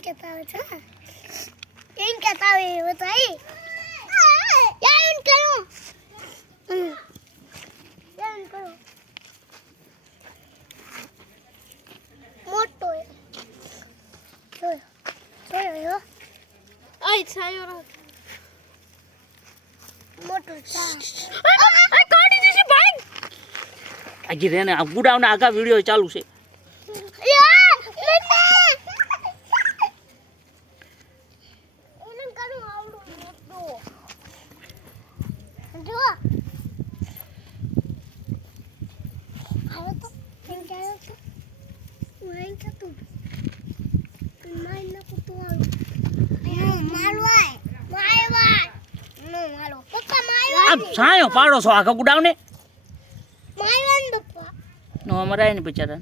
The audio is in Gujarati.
कहता है था इन कहता है बताइए यार इन करो यार इन करो मोटो है सोयो आई सायो मोटो सा आ कोडी जी भाई આજે રેને આ ગુડાવના આગા વિડિયો ચાલુ છે આમ છાયો પાડો છો આખા ગુડાવને મારવાન બપ્પા નો મરાય ને બિચારા